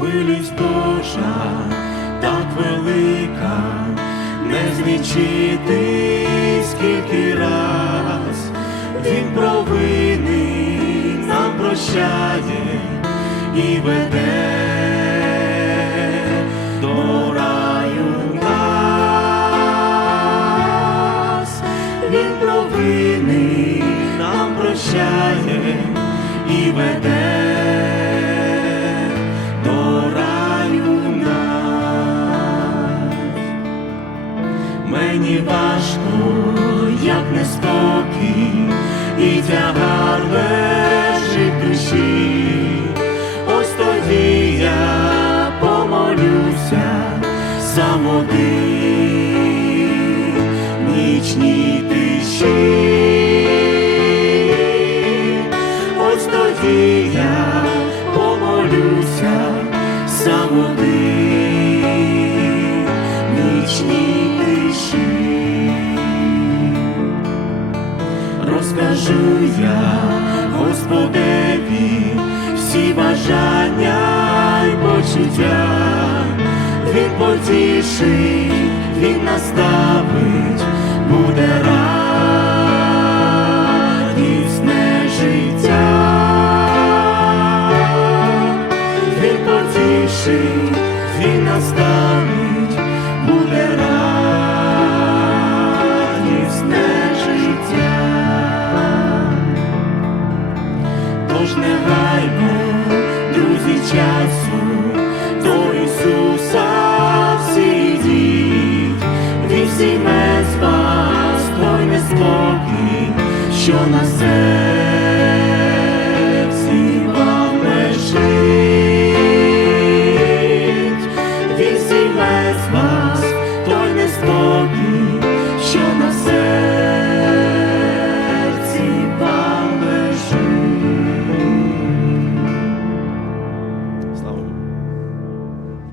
милість Божа так велика, не злічити скільки раз Він провини нам прощає і веде до раю нас. Він провини нам прощає і веде сам один в нічній тиші. Ось тоді я помолюся сам один в нічній тиші. Розкажу я Господеві всі бажання й почуття, Він потішить, він наставить, буде радісне життя. Він потішить, він наставить, буде радісне життя. Тож не гаймо, друзі, часу, зійме з вас той неспокій, що на серці